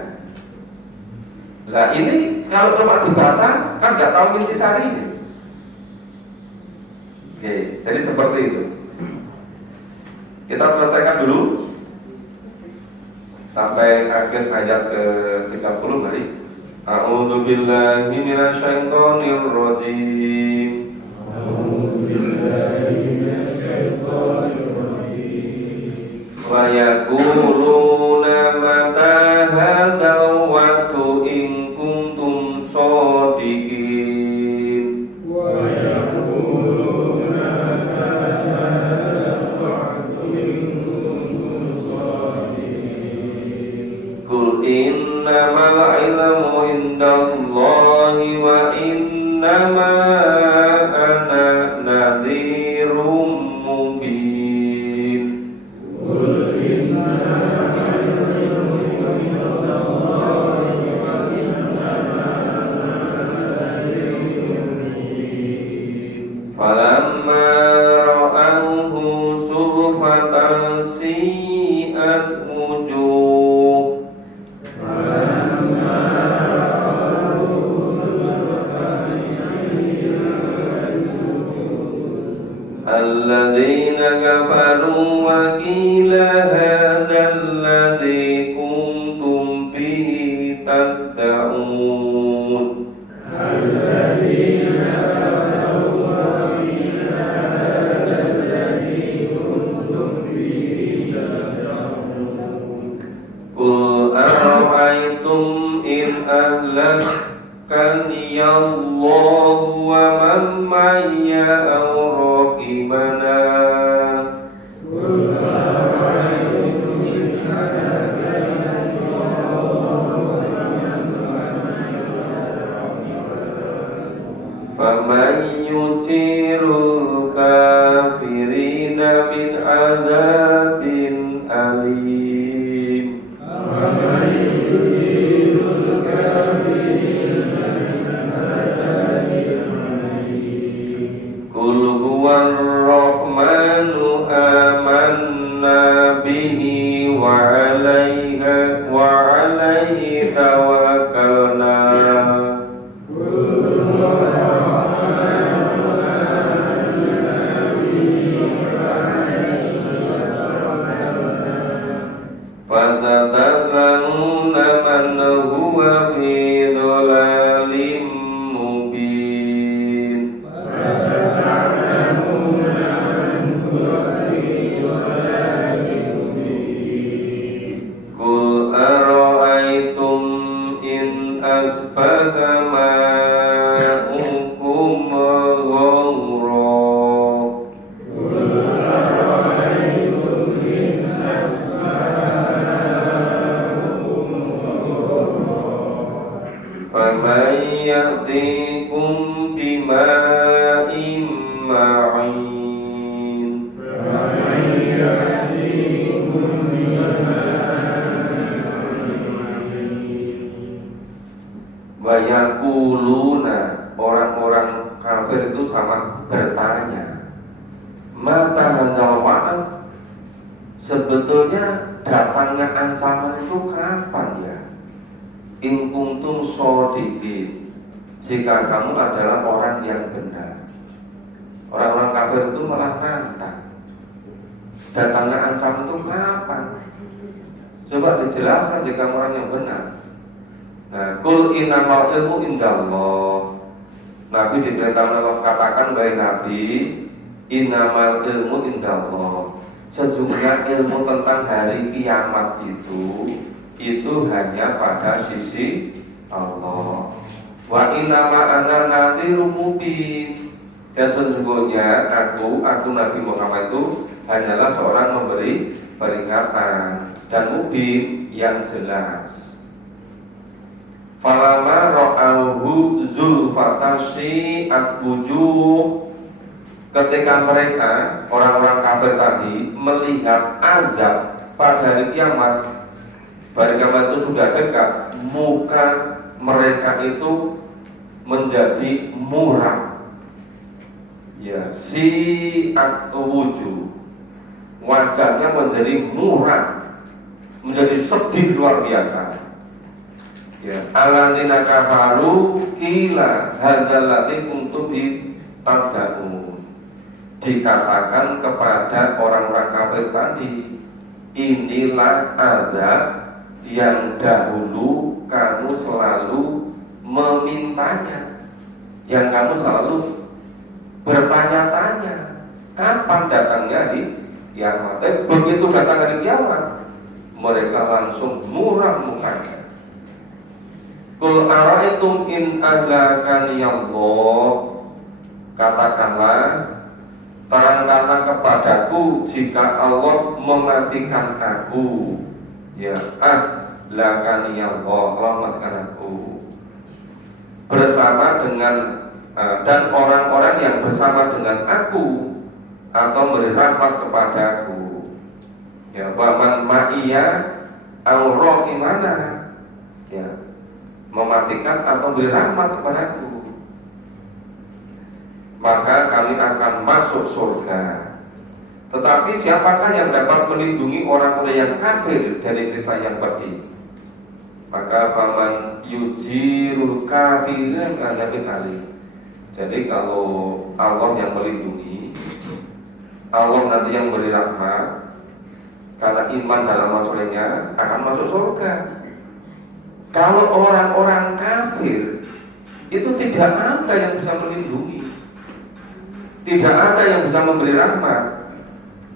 Nah ini kalau cuma dibaca kan nggak tahu intisarinya. Oke, jadi seperti itu. Kita selesaikan dulu sampai akhir ayat ke-30 tadi. A'udzu billahi minasyaitonir rajim. A'udzu billahi minasyaitonir rajim. Wa yaquluna mata hadzal wa'du in kuntum shadiqin. Wa yaquluna mata hadzal wa'du in kuntum shadiqin. Qul innamal ilmu indallahi wa innama ana nadhirum mubin. Qul innamal ilmu indallahi wa innama ana nadhirum mubin. Falamma ra'awhu zufatan si'at wujuh الذين كفروا وقيل هذا الذي كنتم به تدعون الذين كفروا وقيل هذا الذي كنتم به تدعون قل أرأيتم إن أهلكني الله ومن معي أو رحمنا فمن يجير الكافرين من عذاب أليم. sebetulnya datangnya ancaman itu kapan ya? In kuntum shodiqin, jika kamu adalah orang yang benar. Orang-orang kafir itu malah nantang. Datangnya ancaman itu kapan? Coba dijelaskan jika orang yang benar. Nah, kul innamal ilmu indallah. Nabi diperintahkan Allah katakan baik Nabi, innamal ilmu indallah. Sesungguhnya ilmu tentang hari kiamat itu hanya pada sisi Allah. Wa innama ana nadhirun mubin. Dan sesungguhnya aku Nabi Muhammad itu hanyalah seorang memberi peringatan dan mubin yang jelas. Falama ra'auhu zulfatasi at-wujuh, ketika mereka orang-orang kafir tadi melihat azab pada hari kiamat, hari kiamat itu sudah dekat, muka mereka itu menjadi muram. Ya, si at-wujuh, wajahnya menjadi muram, menjadi sedih luar biasa. Ya, alladzina kafaru qila hadzal ladzi kuntum tad'un. Dikatakan kepada orang-orang kafir tadi, inilah azab yang dahulu kamu selalu memintanya, yang kamu selalu bertanya-tanya kapan datangnya di kiamat. Begitu datang hari kiamat, mereka langsung muram mukanya. Qul ara'aytum in ahlakani Allah, katakanlah, terangkanlah kepadaku jika Allah mematikan aku. Ya, ahlakani Allah, Allah mematikan aku bersama dengan dan orang-orang yang bersama dengan aku atau beri rahmat kepadaku. Ya, waman ma'iyya au rohimana, ya, mematikan atau beri rahmat kepadaku, maka kami akan masuk surga. Tetapi siapakah yang dapat melindungi orang-orang yang kafir dari sisa yang pedih? Maka faman yujirul kafirin min adzabin alim. Jadi kalau Allah yang melindungi, Allah nanti yang beri rahmat, karena iman dalam Rasulnya akan masuk surga. Kalau orang-orang kafir itu tidak ada yang bisa melindungi, tidak ada yang bisa memberi rahmat.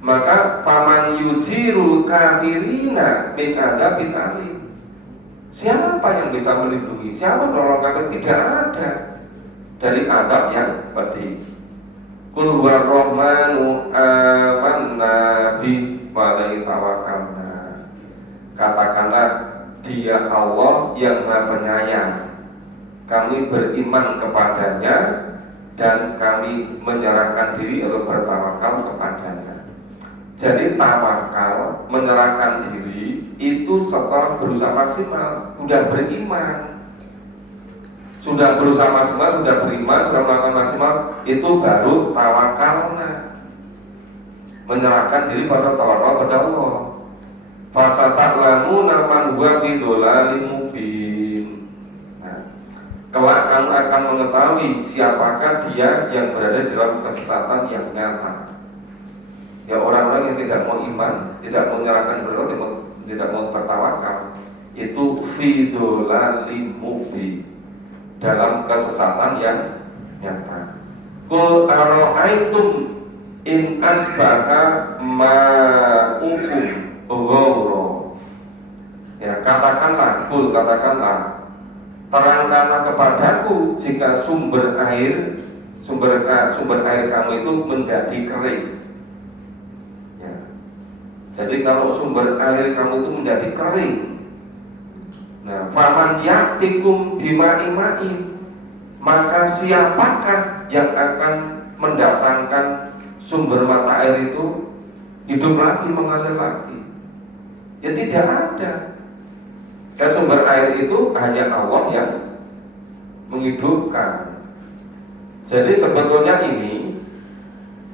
Maka faman yujirul kafirina min adzabin alim. Siapa yang bisa melindungi? Siapa orang kafir? Tidak ada dari adab yang pedih. Qul huwa rahmanu amanna bi wa alaihi tawakkalna. Katakanlah, Dia Allah yang Maha Penyayang, kami beriman kepadanya dan kami menyerahkan diri atau bertawakal kepadanya. Jadi tawakal, menyerahkan diri itu setelah berusaha maksimal, sudah beriman, sudah berusaha maksimal, sudah beriman, sudah melakukan maksimal, itu baru tawakalna, menyerahkan diri pada tawakal pada Allah. Fasata'lamuna man huwa fi dhalalim mubin. Nah, kelak kamu akan mengetahui siapakah dia yang berada di dalam kesesatan yang nyata. Ya, orang-orang yang tidak mau iman, tidak mau menyerahkan diri, tidak mau bertawakal, itu fi dhalalim mubin, dalam kesesatan yang nyata. Qul ara'aytum in asbaha ma'ukum ghawra. Ya, katakanlah, qul, katakanlah, terangkanlah kepadaku jika sumber air kamu itu menjadi kering. Ya. Jadi kalau sumber air kamu itu menjadi kering, nah, faman ya'tikum bima'in, maka siapakah yang akan mendatangkan sumber mata air itu hidup lagi, mengalir lagi? Ya, tidak ada. Dan sumber air itu hanya Allah yang menghidupkan. Jadi sebetulnya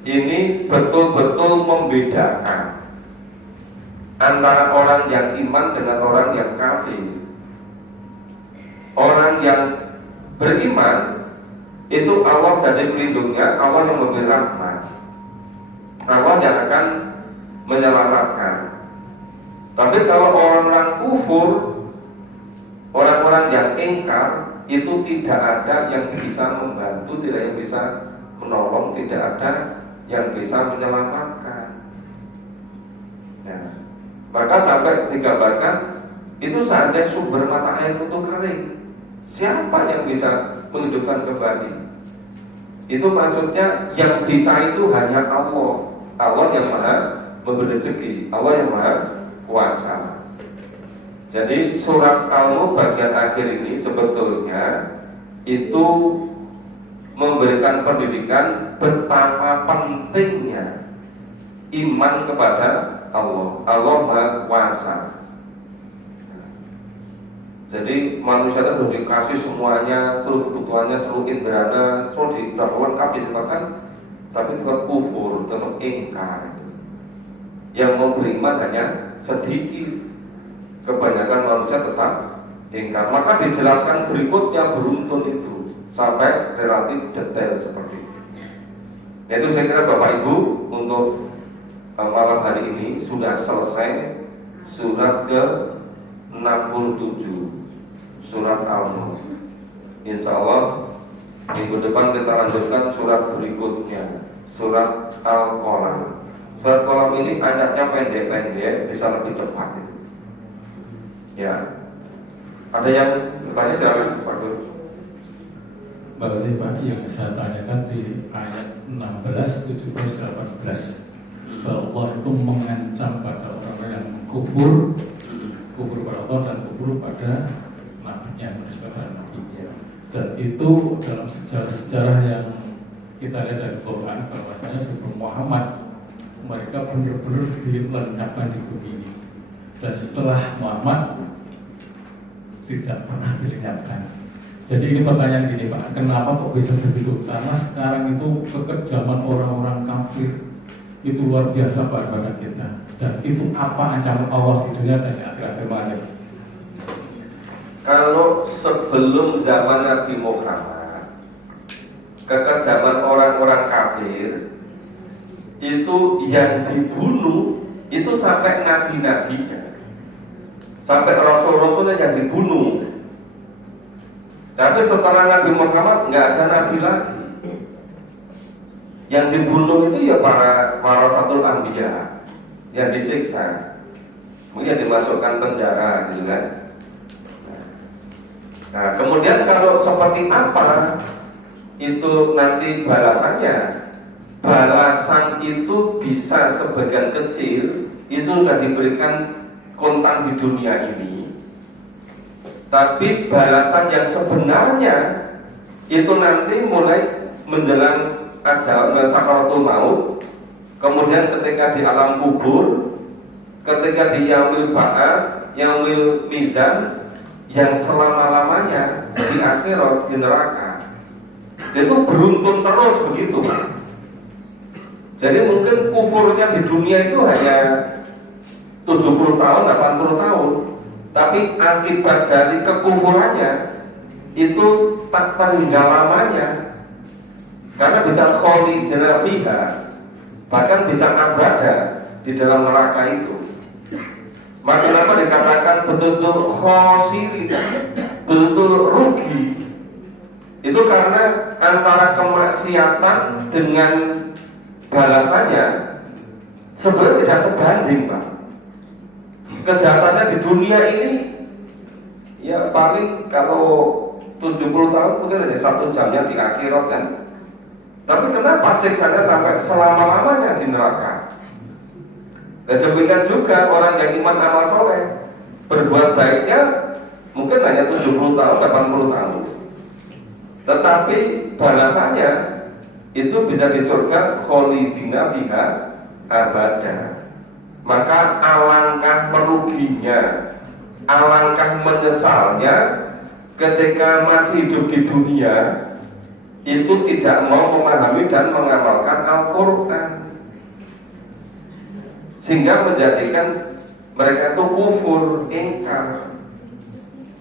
ini betul-betul membedakan antara orang yang iman dengan orang yang kafir. Orang yang beriman itu Allah jadi pelindungnya, Allah yang memberi rahmat, Allah yang akan menyelamatkan. Tapi kalau orang-orang kufur, orang-orang yang ingkar, itu tidak ada yang bisa membantu, tidak yang bisa menolong, tidak ada yang bisa menyelamatkan. Ya. Maka sampai digambarkan itu saatnya sumber mata air itu kering. Siapa yang bisa menghidupkan kembali? Itu maksudnya yang bisa itu hanya Allah. Allah yang maha memberi rezeki, Allah yang maha kuasa. Jadi surat Al-Mulk bagian akhir ini sebetulnya itu memberikan pendidikan betapa pentingnya iman kepada Allah. Allah maha kuasa. Jadi manusia itu sudah dikasih semuanya, seluruh kebutuhannya, seluruh indrana, seluruh lengkap dikatakan, tapi tetap kufur, tetap ingkar. Yang mau beriman hanya sedikit, kebanyakan manusia tetap ingkar. Maka dijelaskan berikutnya beruntun itu sampai relatif detail seperti itu. Yaitu saya kira Bapak Ibu untuk malam hari ini sudah selesai surat ke 67 surat Al-Mulk. Insya Allah minggu depan kita lanjutkan surat berikutnya, surat Al-Qalam. Surat Qalam ini ayatnya pendek-pendek, bisa lebih cepat. Ya, ada yang bertanya silakan Pak Guru. Makasih Pak, yang saya tanyakan di ayat 16, 17, 18 bahwa Allah itu mengancam pada orang yang kufur pada Allah dan kufur pada nabinya, dan itu dalam sejarah-sejarah yang kita lihat dari Quran bahwasanya sebelum Muhammad mereka benar-benar dilenyapkan di bumi ini, dan setelah Muhammad tidak pernah dilenyapkan. Jadi ini pertanyaan gini Pak, kenapa kok bisa begitu? Karena sekarang itu kekejaman orang-orang kafir itu luar biasa Pak pada kita, dan itu apa ancaman Allah di dunia dan di akhirat? Terima kasih. Kalau sebelum zaman Nabi Muhammad, kekejaman orang-orang kafir itu yang dibunuh itu sampai nabi-nabinya, sampai rasul-rasulnya yang dibunuh. Tapi setelah Nabi Muhammad nggak ada nabi lagi. Yang dibunuh itu ya para warasatul anbiya, yang disiksa, mungkin dimasukkan penjara gitu kan. Nah, kemudian kalau seperti apa itu nanti balasannya? Balasan itu bisa sebagian kecil itu sudah diberikan kontan di dunia ini. Tapi balasan yang sebenarnya itu nanti mulai menjelang ajal sakaratul maut, kemudian ketika di alam kubur, ketika di yaumil ba'ats, yaumil mizan, yang selama-lamanya di akhirat di neraka. Itu beruntun terus begitu. Jadi mungkin kufurnya di dunia itu hanya 70 tahun, 80 tahun, tapi akibat dari kekufurannya itu tak tinggal lamanya. Karena bisa khalidina fiha, bahkan bisa abada di dalam neraka itu. Maka kenapa dikatakan betul-betul khosirin, betul-betul rugi? Itu karena antara kemaksiatan dengan balasannya sebenarnya tidak sebanding, Pak. Kejahatannya di dunia ini ya paling kalau 70 tahun mungkin hanya 1 jamnya di akhirat kan. Tapi kenapa siksanya sampai selama-lamanya di neraka? Dan demikian juga orang yang iman amal soleh, berbuat baiknya mungkin hanya 70 tahun, 80 tahun, tetapi balasannya itu bisa di surga kholidina fiha abada. Maka alangkah meruginya, alangkah menyesalnya ketika masih hidup di dunia itu tidak mau memahami dan mengamalkan Al-Quran, sehingga mereka itu kufur, ingkar,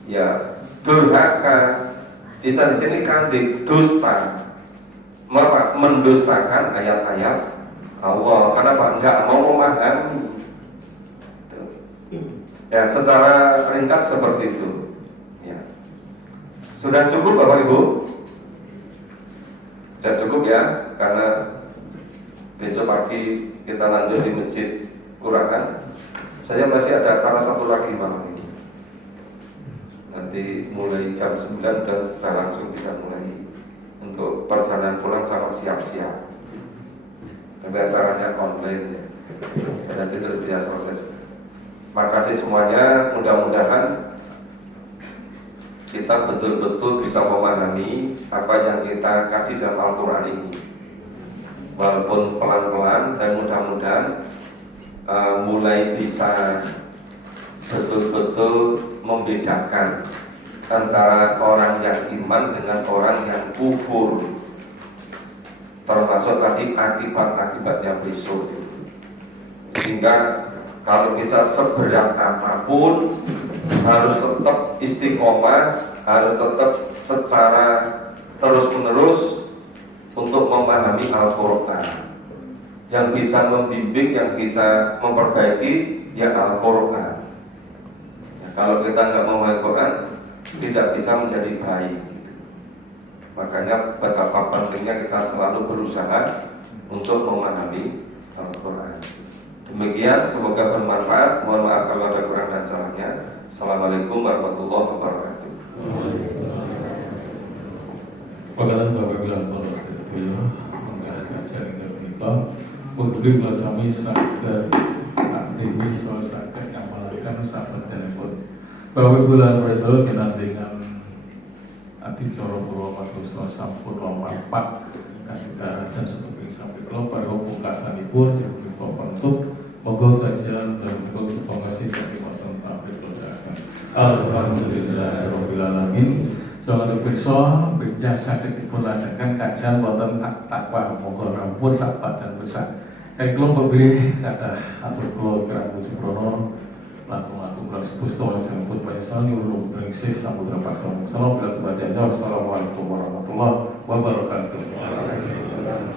ya, durhaka, di sini kandik, dusta, mendustakan ayat-ayat Allah. Kenapa? Enggak mau memahami. Ya, secara ringkas seperti itu. Ya. Sudah cukup Bapak Ibu? Sudah cukup ya, karena besok pagi kita lanjut di Masjid Quran. Saya masih ada acara satu lagi malam ini. Nanti mulai jam 9 dan sudah langsung kita mulai untuk perjalanan pulang sama siap-siap. Tapi acaranya online ya. Nanti terbiasa selesai. Makasih semuanya, mudah-mudahan kita betul-betul bisa memahami apa yang kita kaji dalam Al-Quran ini. Walaupun pelan-pelan, dan mudah-mudahan mulai bisa betul-betul membedakan antara orang yang iman dengan orang yang kufur, termasuk tadi akibat-akibatnya besok. Sehingga kalau bisa seberat apapun harus tetap istiqomah, harus tetap secara terus-menerus untuk memahami Al-Quran. Yang bisa membimbing, yang bisa memperbaiki ya Al-Quran. Ya, kalau kita nggak memahami Al-Quran, tidak bisa menjadi baik. Makanya betapa pentingnya kita selalu berusaha untuk memahami Al-Quran. Demikian, semoga bermanfaat. Mohon maaf kalau ada kurang dan salahnya. Assalamualaikum warahmatullahi wabarakatuh. Pagkalan Bapak bilang bahwa itu mengenai ajaran kita untuk bersama sakit aktivis sakit yang melakukan sahabat telepon. Bapak bulan berdoa kita dengan hati coro Purwokerto sampun romapak kita jam 1 sampai kalau pada pungkasan ibu untuk moga kajian dan untuk pengasi dari masa sampai keluarga. Alhamdulillahirabbil alamin. Soal perso berjasa ketika lancarkan kajian wonten takwa moga rampun sahabat dan besar. Kelompok pilih kata atur keluar kerang Puji Prono laku pusto yang pun banyak sekali ulung teringsis samudra pasang. Assalamualaikum warahmatullahi wabarakatuh.